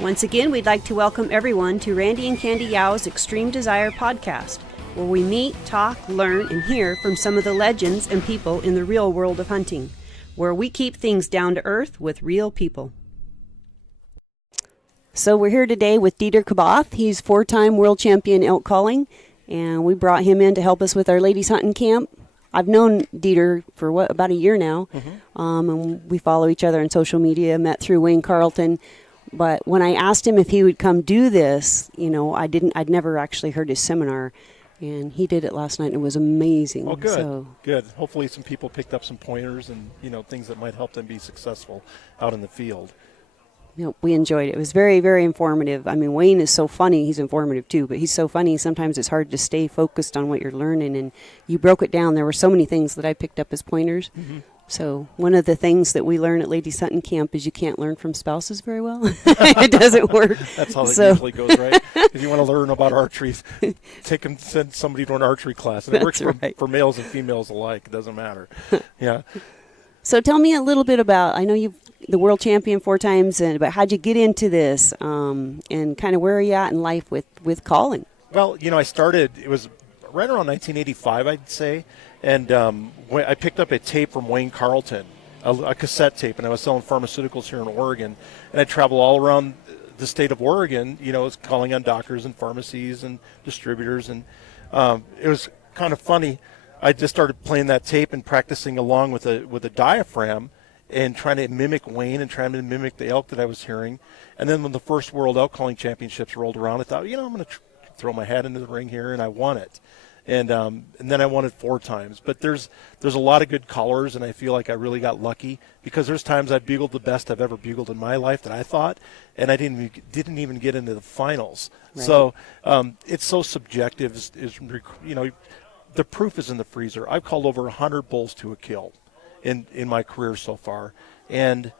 Once again, we'd like to welcome everyone to Randy and Candy Yao's Extreme Desire podcast, where we meet, talk, learn, and hear from some of the legends and people in the real world of hunting, where we keep things down to earth with real people. So we're here today with Dieter Kaboth. He's 4-time world champion elk calling, and we brought him in to help us with our ladies hunting camp. I've known Dieter for about a year now, and we follow each other on social media, met through Wayne Carlton. But when I asked him if he would come do this, I'd never actually heard his seminar, and he did it last night, and it was amazing. Oh, good. So, good. Hopefully some people picked up some pointers and, things that might help them be successful out in the field. We enjoyed it. It was very, very informative. I mean, Wayne is so funny. He's informative too, but he's so funny. Sometimes it's hard to stay focused on what you're learning, and you broke it down. There were so many things that I picked up as pointers. Mm-hmm. So one of the things that we learn at Ladies Hunting Camp is you can't learn from spouses very well. It doesn't work. That's how it usually goes, right? If you want to learn about archery, send somebody to an archery class. And it works for males and females alike. It doesn't matter. Yeah. So tell me a little bit about, I know you've the world champion 4 times, but how'd you get into this and kind of where are you at in life with calling? Well, I started, it was right around 1985, I'd say. And I picked up a tape from Wayne Carlton, a cassette tape, and I was selling pharmaceuticals here in Oregon. And I traveled all around the state of Oregon, calling on doctors and pharmacies and distributors. And it was kind of funny. I just started playing that tape and practicing along with a diaphragm and trying to mimic Wayne and trying to mimic the elk that I was hearing. And then when the first World Elk Calling Championships rolled around, I thought, I'm going to throw my hat into the ring here, and I won it. And then I won it 4 times. But there's a lot of good callers, and I feel like I really got lucky because there's times I bugled the best I've ever bugled in my life that I thought, and I didn't even get into the finals. Right. So it's so subjective. The proof is in the freezer. I've called over 100 bulls to a kill in my career so far. And,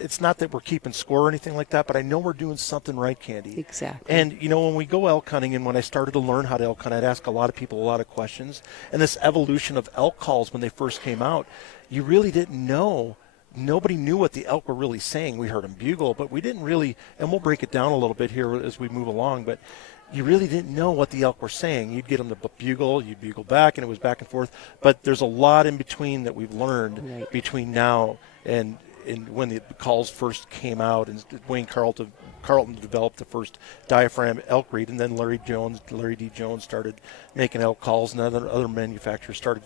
it's not that we're keeping score or anything like that, but I know we're doing something right, Candy. Exactly. And, when we go elk hunting and when I started to learn how to elk hunt, I'd ask a lot of people a lot of questions. And this evolution of elk calls when they first came out, you really didn't know. Nobody knew what the elk were really saying. We heard them bugle, but we didn't really, and we'll break it down a little bit here as we move along, but you really didn't know what the elk were saying. You'd get them to bugle, you'd bugle back, and it was back and forth. But there's a lot in between that we've learned between now and when the calls first came out, and Wayne Carlton developed the first diaphragm elk reed, and then Larry D. Jones started making elk calls, and other manufacturers started,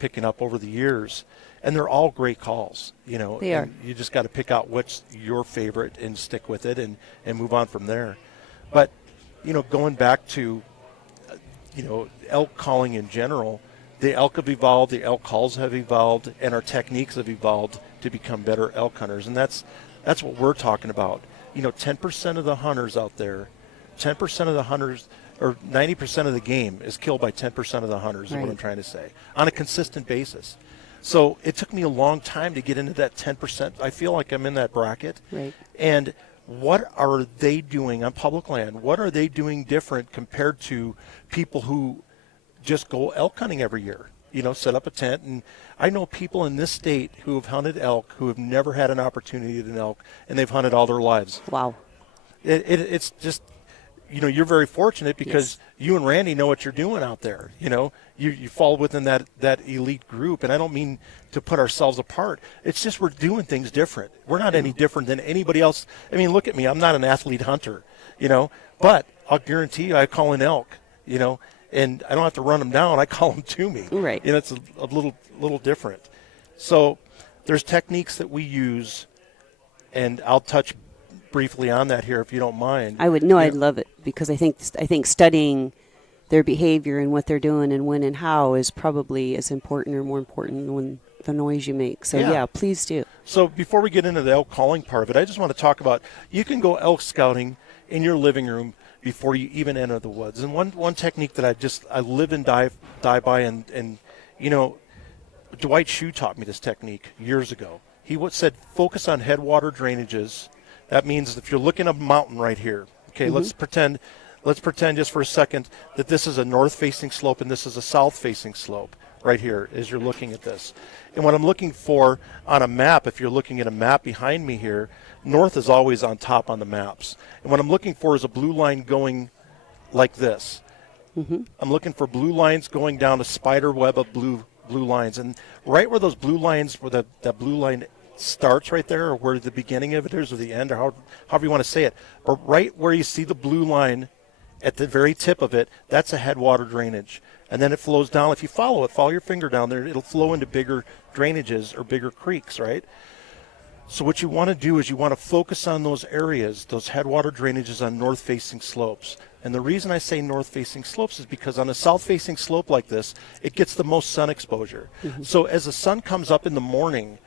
picking up over the years. And they're all great calls, They are. You just got to pick out what's your favorite and stick with it and move on from there. But, going back to, elk calling in general, the elk have evolved, the elk calls have evolved, and our techniques have evolved to become better elk hunters. And that's what we're talking about. 10% of the hunters out there, 10% of the hunters, or 90% of the game is killed by 10% of the hunters, is what I'm trying to say, on a consistent basis. So it took me a long time to get into that 10%. I feel like I'm in that bracket. Right. And what are they doing on public land? What are they doing different compared to people who just go elk hunting every year? Set up a tent. And I know people in this state who have hunted elk who have never had an opportunity at an elk, and they've hunted all their lives. Wow. It's just, you're very fortunate because you and Randy know what you're doing out there. You fall within that elite group, and I don't mean to put ourselves apart. It's just we're doing things different. We're not any different than anybody else. I mean, look at me. I'm not an athlete hunter, but I'll guarantee you I call an elk, and I don't have to run them down. I call them to me. Right. It's a little different. So there's techniques that we use, and I'll touch briefly on that here if you don't mind. I'd love it because I think studying their behavior and what they're doing and when and how is probably as important or more important than the noise you make. So yeah, please do. So before we get into the elk calling part of it, I just want to talk about you can go elk scouting in your living room before you even enter the woods. And one technique that I live and die by, and Dwight Shue taught me this technique years ago. He said focus on headwater drainages. That means if you're looking up a mountain right here, okay, let's pretend just for a second that this is a north-facing slope and this is a south-facing slope. right here as you're looking at this. And what I'm looking for on a map, if you're looking at a map behind me here, north is always on top on the maps. And what I'm looking for is a blue line going like this. I'm looking for blue lines going down a spider web of blue lines. And right where those blue lines, where that blue line starts right there, or where the beginning of it is, or the end, or however you want to say it, but right where you see the blue line at the very tip of it, that's a headwater drainage. And then it flows down. If you follow it, follow your finger down there, it'll flow into bigger drainages or bigger creeks, right? So what you want to do is you want to focus on those areas, those headwater drainages on north-facing slopes. And the reason I say north-facing slopes is because on a south-facing slope like this, it gets the most sun exposure. So as the sun comes up in the morning,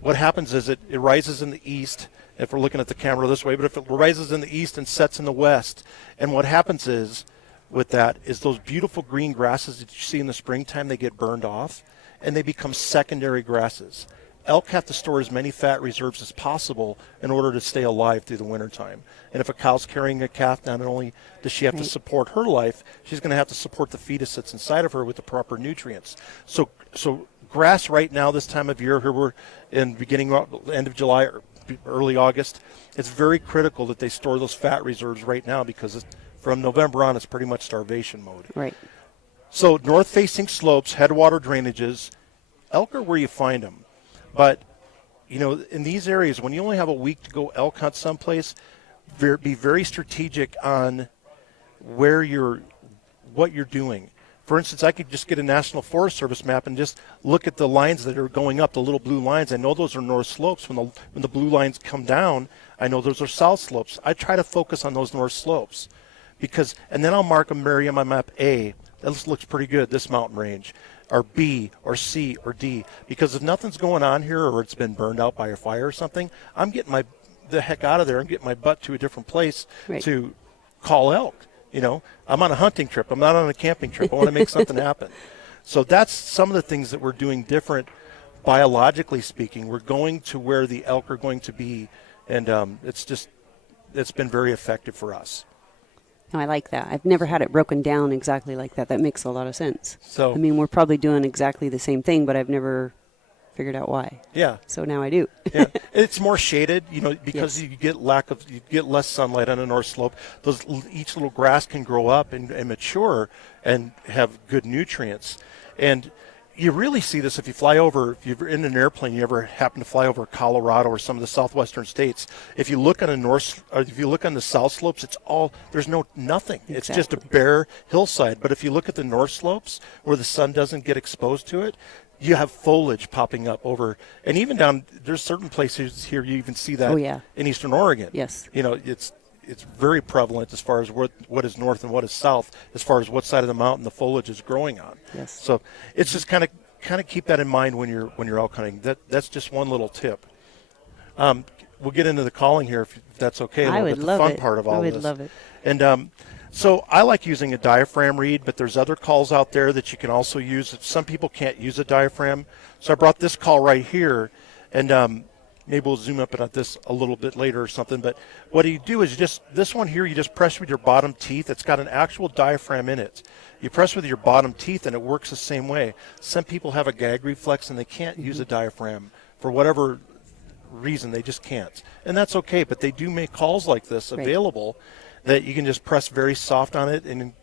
what happens is it rises in the east, if we're looking at the camera this way, but if it rises in the east and sets in the west, and what happens is with that is those beautiful green grasses that you see in the springtime, they get burned off, and they become secondary grasses. Elk have to store as many fat reserves as possible in order to stay alive through the wintertime. And if a cow's carrying a calf, not only does she have to support her life, she's going to have to support the fetus that's inside of her with the proper nutrients. So grass right now, this time of year, here we're in end of July or early August, it's very critical that they store those fat reserves right now because from November on, it's pretty much starvation mode. Right. So north-facing slopes, headwater drainages, elk are where you find them. But, in these areas, when you only have a week to go elk hunt someplace, be very strategic on what you're doing. For instance, I could just get a National Forest Service map and just look at the lines that are going up, the little blue lines. I know those are north slopes. When the blue lines come down, I know those are south slopes. I try to focus on those north slopes and then I'll mark them on my map A. This looks pretty good, this mountain range. Or B, or C, or D. Because if nothing's going on here or it's been burned out by a fire or something, I'm getting the heck out of there and getting my butt to a different place to call elk. I'm on a hunting trip. I'm not on a camping trip. I want to make something happen. So that's some of the things that we're doing different biologically speaking. We're going to where the elk are going to be, and it's been very effective for us. No, I like that. I've never had it broken down exactly like that. That makes a lot of sense. So, we're probably doing exactly the same thing, but I've never figured out why. Yeah. So now I do. Yeah. It's more shaded, because you get less sunlight on the north slope. Each little grass can grow up and mature and have good nutrients. And you really see this if you're in an airplane, you ever happen to fly over Colorado or some of the southwestern states. If you look on the south slopes, there's nothing. Exactly. It's just a bare hillside. But if you look at the north slopes where the sun doesn't get exposed to it, you have foliage popping up over, and even down, there's certain places here you even see that in eastern Oregon. Yes. It's very prevalent as far as what is north and what is south, as far as what side of the mountain the foliage is growing on. Yes. So it's just kind of keep that in mind when you're elk hunting. That's just one little tip. We'll get into the calling here if that's okay. I would love it. The fun part of all this. I would love it. And so I like using a diaphragm reed, but there's other calls out there that you can also use. Some people can't use a diaphragm. So I brought this call right here, and maybe we'll zoom up at this a little bit later or something. But what you do is this one here, you just press with your bottom teeth. It's got an actual diaphragm in it. You press with your bottom teeth, and it works the same way. Some people have a gag reflex, and they can't use a diaphragm for whatever reason. They just can't. And that's okay, but they do make calls like this available that you can just press very soft on it and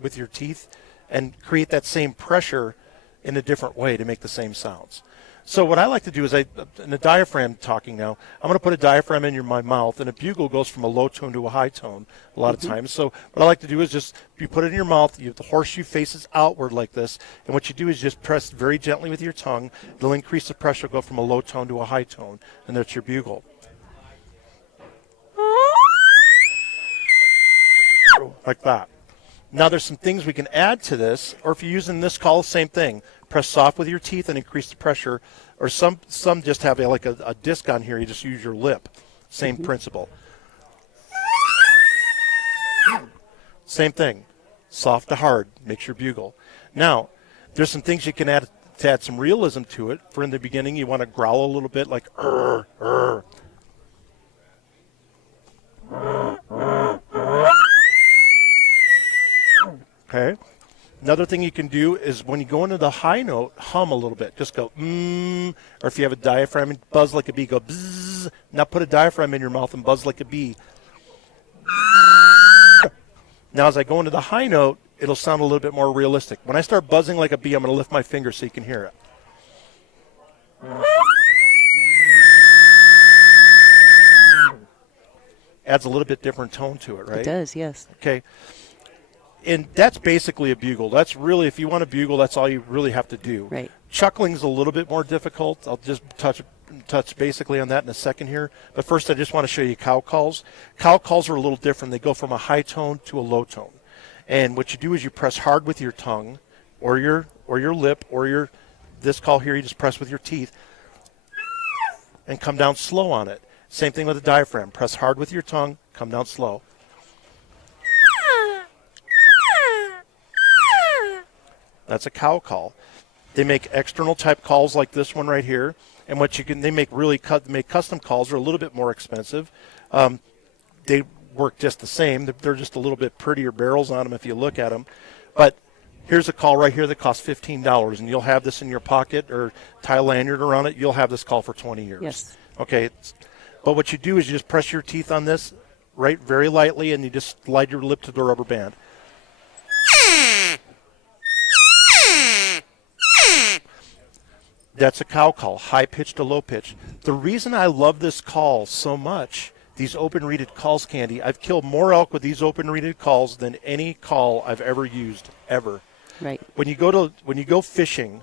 with your teeth and create that same pressure in a different way to make the same sounds. So what I like to do is in the diaphragm talking now, I'm going to put a diaphragm in my mouth, and a bugle goes from a low tone to a high tone a lot of times. So what I like to do is you put it in your mouth, the horseshoe faces outward like this, and what you do is just press very gently with your tongue. It'll increase the pressure, go from a low tone to a high tone, and that's your bugle. Like that. Now there's some things we can add to this, or if you're using this call, same thing. Press soft with your teeth and increase the pressure, or some just have a disc on here. You just use your lip. Same principle. Same thing. Soft to hard makes your bugle. Now, there's some things you can add to add some realism to it. For in the beginning, you want to growl a little bit like Okay. Another thing you can do is when you go into the high note, hum a little bit. Just go, or if you have a diaphragm, buzz like a bee, go bzzz. Now put a diaphragm in your mouth and buzz like a bee. Now as I go into the high note, it'll sound a little bit more realistic. When I start buzzing like a bee, I'm going to lift my finger so you can hear it. Adds a little bit different tone to it, right? It does, yes. Okay. And that's basically a bugle. That's really, if you want a bugle, that's all you really have to do. Right. Chuckling's a little bit more difficult. I'll just touch basically on that in a second here. But first, I just want to show you cow calls. Cow calls are a little different. They go from a high tone to a low tone. And what you do is you press hard with your tongue or your lip or this call here, you just press with your teeth and come down slow on it. Same thing with the diaphragm. Press hard with your tongue, come down slow. That's a cow call. They make external type calls like this one right here, and they make custom calls. Are a little bit more expensive. They work just the same. They're just a little bit prettier barrels on them if you look at them. But here's a call right here that costs $15, and you'll have this in your pocket or tie a lanyard around it. You'll have this call for 20 years. Yes. Okay. But what you do is you just press your teeth on this right very lightly, and you just slide your lip to the rubber band. That's a cow call, high pitch to low pitch. The reason I love this call so much, these open-reeded calls, Candy, I've killed more elk with these open-reeded calls than any call I've ever used, ever. Right. When you go fishing,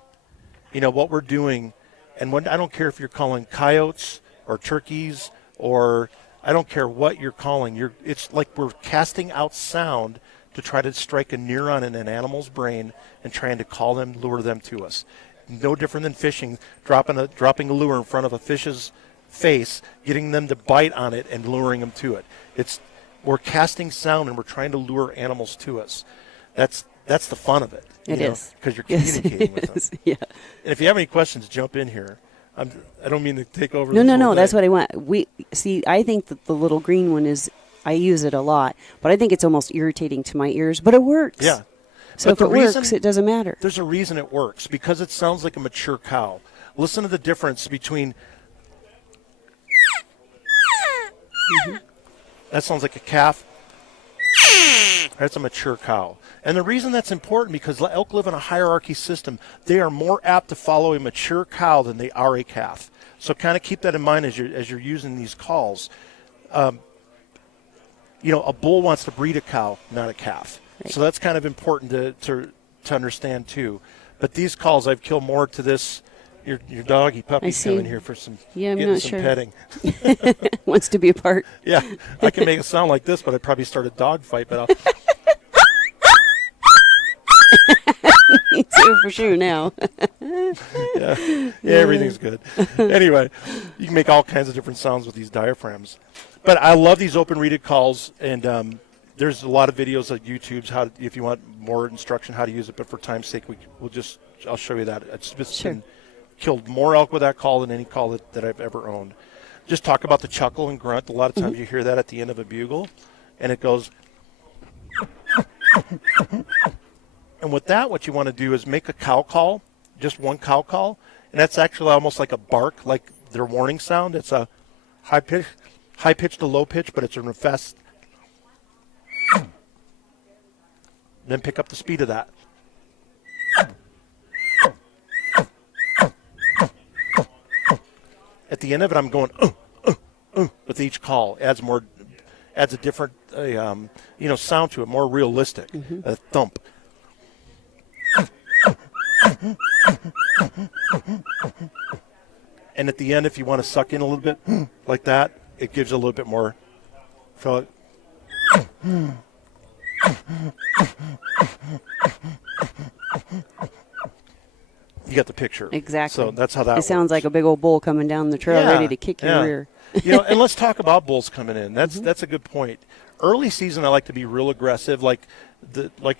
you know what we're doing, and I don't care if you're calling coyotes or turkeys or I don't care what you're calling. It's like we're casting out sound to try to strike a neuron in an animal's brain and trying to call them, lure them to us. No different than fishing, dropping a lure in front of a fish's face, getting them to bite on it and luring them to it. We're casting sound and we're trying to lure animals to us. That's the fun of it. It is. Because you're communicating with them. Yeah. And if you have any questions, jump in here. I don't mean to take over. No. That's what I want. I think that the little green one I use it a lot, but I think it's almost irritating to my ears, but it works. Yeah. So if it works, it doesn't matter. There's a reason it works, because it sounds like a mature cow. Listen to the difference between. That sounds like a calf. That's a mature cow. And the reason that's important, because elk live in a hierarchy system, they are more apt to follow a mature cow than they are a calf. So kind of keep that in mind as you're using these calls. A bull wants to breed a cow, not a calf. Right. So that's kind of important to understand too. But these calls, I've killed more to this. Your doggy puppy's coming here for some petting. Wants to be a part. Yeah, I can make it sound like this, but I'd probably start a dog fight. But Me too, for sure now. yeah, everything's good. Anyway, you can make all kinds of different sounds with these diaphragms. But I love these open-reeded calls, and there's a lot of videos on YouTube's if you want more instruction how to use it. But for time's sake, I'll show you that. It's been killed more elk with that call than any call that I've ever owned. Just talk about the chuckle and grunt. A lot of times you hear that at the end of a bugle, and it goes. And with that, what you want to do is make a cow call, just one cow call, and that's actually almost like a bark, like their warning sound. It's a high pitch to low pitch, but it's a fast. Then pick up the speed of that. At the end of it, I'm going with each call. Adds a different sound to it, more realistic. A thump. And at the end, if you want to suck in a little bit like that, it gives a little bit more. So you got the picture. Exactly. So that's how that works. It sounds like a big old bull coming down the trail ready to kick your rear. And let's talk about bulls coming in. That's a good point. Early season, I like to be real aggressive, like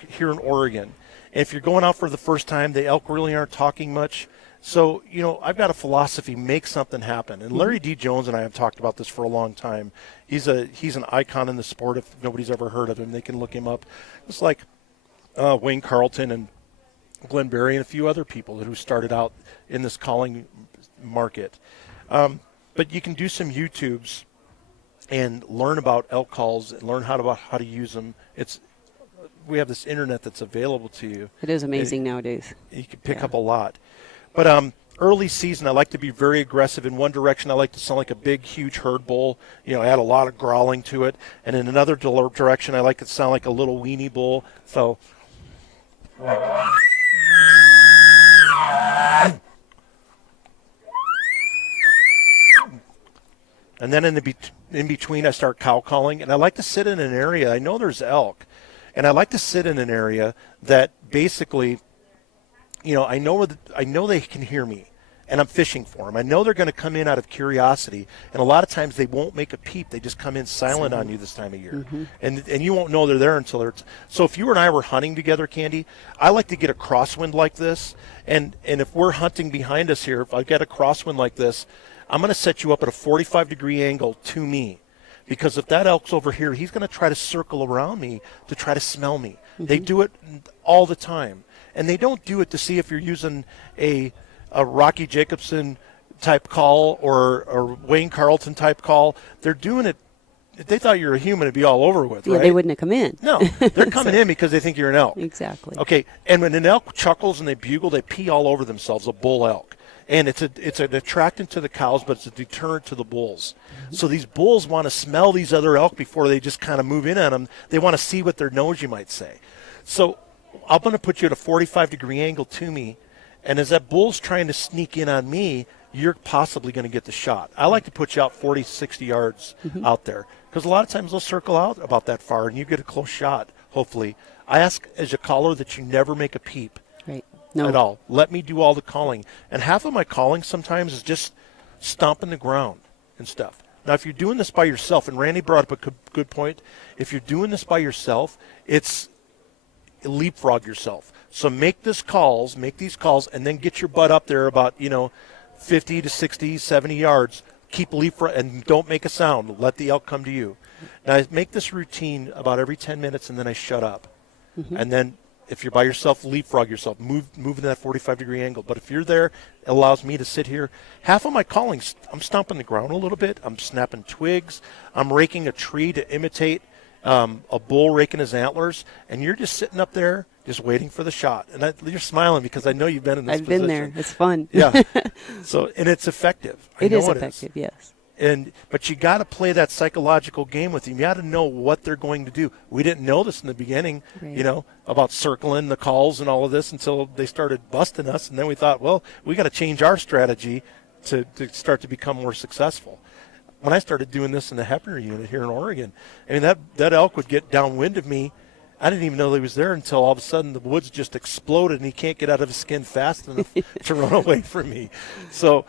here in Oregon. And if you're going out for the first time, the elk really aren't talking much. So, I've got a philosophy, make something happen. And Larry D. Jones and I have talked about this for a long time. He's an icon in the sport. If nobody's ever heard of him, they can look him up. It's like Wayne Carlton and Glenn Berry and a few other people who started out in this calling market. But you can do some YouTubes and learn about elk calls and learn how to use them. We have this internet that's available to you. It is amazing nowadays. You can pick up a lot. But early season, I like to be very aggressive. In one direction, I like to sound like a big, huge herd bull, add a lot of growling to it. And in another direction, I like it to sound like a little weenie bull. So... And then in between, I start cow calling, and I like to sit in an area. I know there's elk, and I like to sit in an area that basically, I know they can hear me, and I'm fishing for them. I know they're going to come in out of curiosity, and a lot of times they won't make a peep. They just come in silent on you this time of year, and you won't know they're there until they're. So if you and I were hunting together, Candy, I like to get a crosswind like this, and if we're hunting behind us here, if I get a crosswind like this, I'm going to set you up at a 45-degree angle to me, because if that elk's over here, he's going to try to circle around me to try to smell me. They do it all the time, and they don't do it to see if you're using a Rocky Jacobson type call or Wayne Carlton type call. They're doing it. If they thought you were a human, it'd be all over with, right? Yeah, they wouldn't have come in. No, they're coming in because they think you're an elk. Exactly. Okay, and when an elk chuckles and they bugle, they pee all over themselves, a bull elk. And it's an attractant to the cows, but it's a deterrent to the bulls. So these bulls want to smell these other elk before they just kind of move in on them. They want to see with their nose, you might say. So I'm going to put you at a 45-degree angle to me, and as that bull's trying to sneak in on me, you're possibly going to get the shot. I like to put you out 40, 60 yards out there, because a lot of times they'll circle out about that far, and you get a close shot, hopefully. I ask as a caller that you never make a peep. Right. No. At all. Let me do all the calling. And half of my calling sometimes is just stomping the ground and stuff. Now, if you're doing this by yourself, and Randy brought up a good point, if you're doing this by yourself, it's leapfrog yourself. So make these calls, and then get your butt up there about, 50 to 60, 70 yards. Keep leapfrog, and don't make a sound. Let the elk come to you. Now, I make this routine about every 10 minutes, and then I shut up. And then if you're by yourself, leapfrog yourself. Move in that 45-degree angle. But if you're there, it allows me to sit here. Half of my calling, I'm stomping the ground a little bit. I'm snapping twigs. I'm raking a tree to imitate a bull raking his antlers. And you're just sitting up there just waiting for the shot. And you're smiling because I know you've been in this position. I've been there. It's fun. Yeah. And it's effective. It is effective, yes. But you got to play that psychological game with them. You got to know what they're going to do. We didn't know this in the beginning, right. About circling the calls and all of this until they started busting us. And then we thought, well, we got to change our strategy to start to become more successful. When I started doing this in the Hefner unit here in Oregon, I mean, that elk would get downwind of me. I didn't even know he was there until all of a sudden the woods just exploded and he can't get out of his skin fast enough to run away from me. So,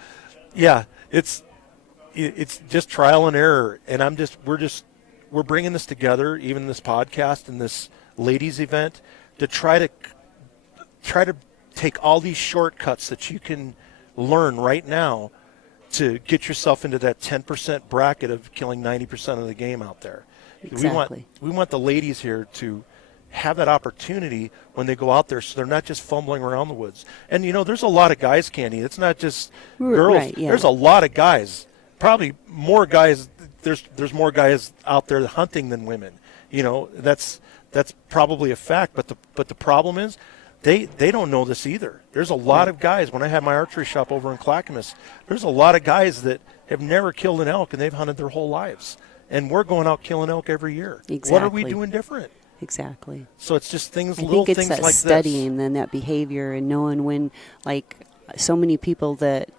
yeah, it's just trial and error, and we're bringing this together, even this podcast and this ladies event, to try to take all these shortcuts that you can learn right now to get yourself into that 10% bracket of killing 90% of the game out there. Exactly. We want the ladies here to have that opportunity when they go out there, so they're not just fumbling around the woods. And there's a lot of guys, Candy. It's not just girls. Right, yeah. There's a lot of guys. Probably more guys. There's more guys out there hunting than women. That's probably a fact. But the problem is, they don't know this either. There's a lot of guys. When I had my archery shop over in Clackamas, there's a lot of guys that have never killed an elk and they've hunted their whole lives. And we're going out killing elk every year. Exactly. What are we doing different? Exactly. So it's just things, I little think things it's that like studying then that behavior and knowing when, like, so many people that.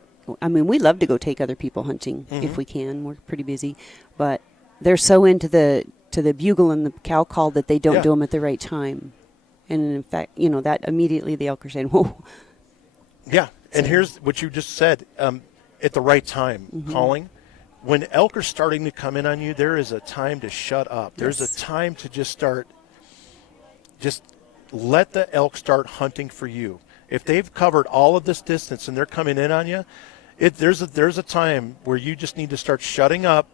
I mean, we love to go take other people hunting if we can. We're pretty busy, but they're so into the bugle and the cow call that they don't do them at the right time. And in fact, that immediately the elk are saying, "Whoa." Yeah, and here's what you just said: at the right time, calling. When elk are starting to come in on you, there is a time to shut up. There's a time to just let the elk start hunting for you. If they've covered all of this distance and they're coming in on you, there's a time where you just need to start shutting up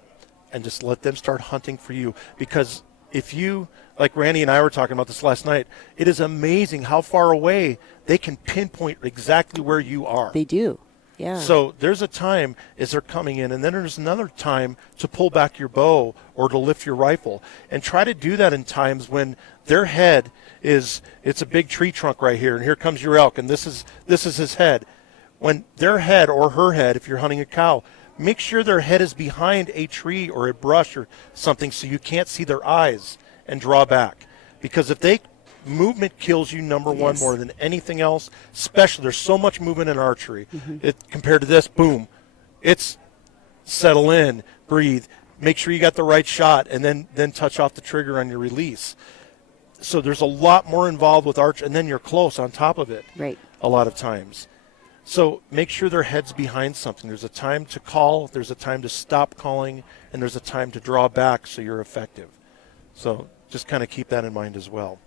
and just let them start hunting for you. Because if you, like Randy and I were talking about this last night, it is amazing how far away they can pinpoint exactly where you are. They do. Yeah. So there's a time as they're coming in, and then there's another time to pull back your bow or to lift your rifle. And try to do that in times when their head it's a big tree trunk right here, and here comes your elk, and this is his head. When their head or her head, if you're hunting a cow, make sure their head is behind a tree or a brush or something so you can't see their eyes and draw back. Because if movement kills you, number one, more than anything else. Especially, there's so much movement in archery. Compared to this, boom, it's settle in, breathe, make sure you got the right shot, and then touch off the trigger on your release. So there's a lot more involved with archery, and then you're close on top of it. Right. A lot of times. So make sure their head's behind something. There's a time to call, there's a time to stop calling, and there's a time to draw back so you're effective. So just kind of keep that in mind as well.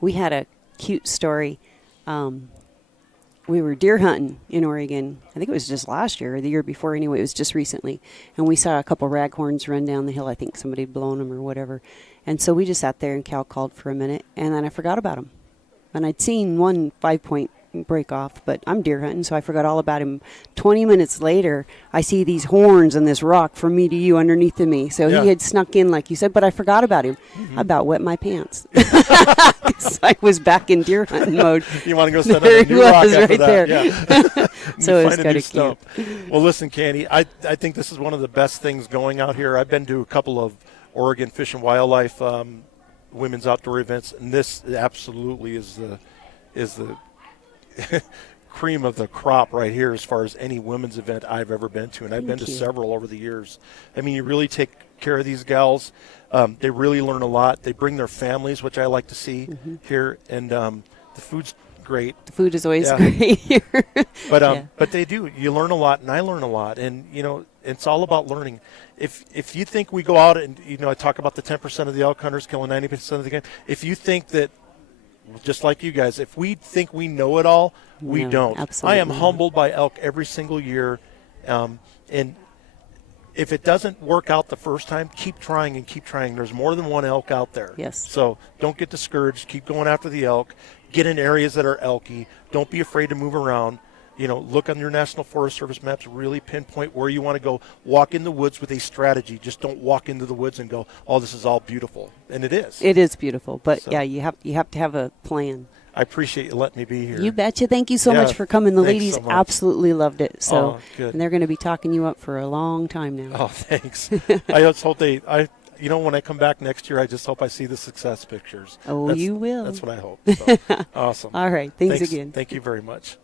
We had a cute story. We were deer hunting in Oregon. I think it was just last year or the year before. Anyway, it was just recently. And we saw a couple raghorns run down the hill. I think somebody had blown them or whatever. And so we just sat there and cow called for a minute. And then I forgot about him. And I'd seen one 5-point break off, but I'm deer hunting, so I forgot all about him. 20 minutes later, I see these horns and this rock from me to you underneath of me. So he had snuck in, like you said, but I forgot about him. I about wet my pants. I was back in deer hunting mode. You want to go set up a new rock after right that. There. Yeah. So it was kind of cute. Well, listen, Candy, I think this is one of the best things going out here. I've been to a couple of Oregon Fish and Wildlife women's outdoor events, and this absolutely is the cream of the crop right here as far as any women's event I've ever been to, and I've been to several over the years. I mean, you really take care of these gals. They really learn a lot. They bring their families, which I like to see here, and the food's great. The food is always great here. But they do. You learn a lot, and I learn a lot, and it's all about learning. If you think we go out and I talk about the 10% of the elk hunters killing 90% of the game. If you think that, just like you guys, if we think we know it all, we don't. Absolutely. I am humbled by elk every single year, and if it doesn't work out the first time, keep trying and keep trying. There's more than one elk out there. Yes. So don't get discouraged. Keep going after the elk. Get in areas that are elky. Don't be afraid to move around. Look on your National Forest Service maps, really pinpoint where you want to go. Walk in the woods with a strategy. Just don't walk into the woods and go, oh, this is all beautiful. And it is. It is beautiful. But, you have to have a plan. I appreciate you letting me be here. You betcha. Thank you so much for coming. The ladies so absolutely loved it. So, good. And they're going to be talking you up for a long time now. Oh, thanks. I just hope when I come back next year, I just hope I see the success pictures. Oh, you will. That's what I hope. So, awesome. All right. Thanks again. Thank you very much.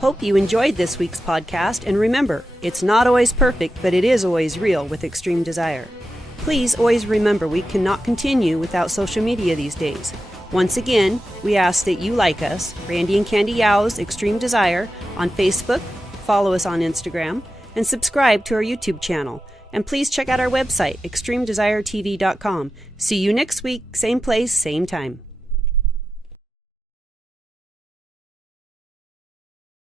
Hope you enjoyed this week's podcast, and remember, it's not always perfect, but it is always real with Extreme Desire. Please always remember we cannot continue without social media these days. Once again, we ask that you like us, Randy and Candy Yow's Extreme Desire, on Facebook, follow us on Instagram, and subscribe to our YouTube channel. And please check out our website, extremedesiretv.com. See you next week, same place, same time.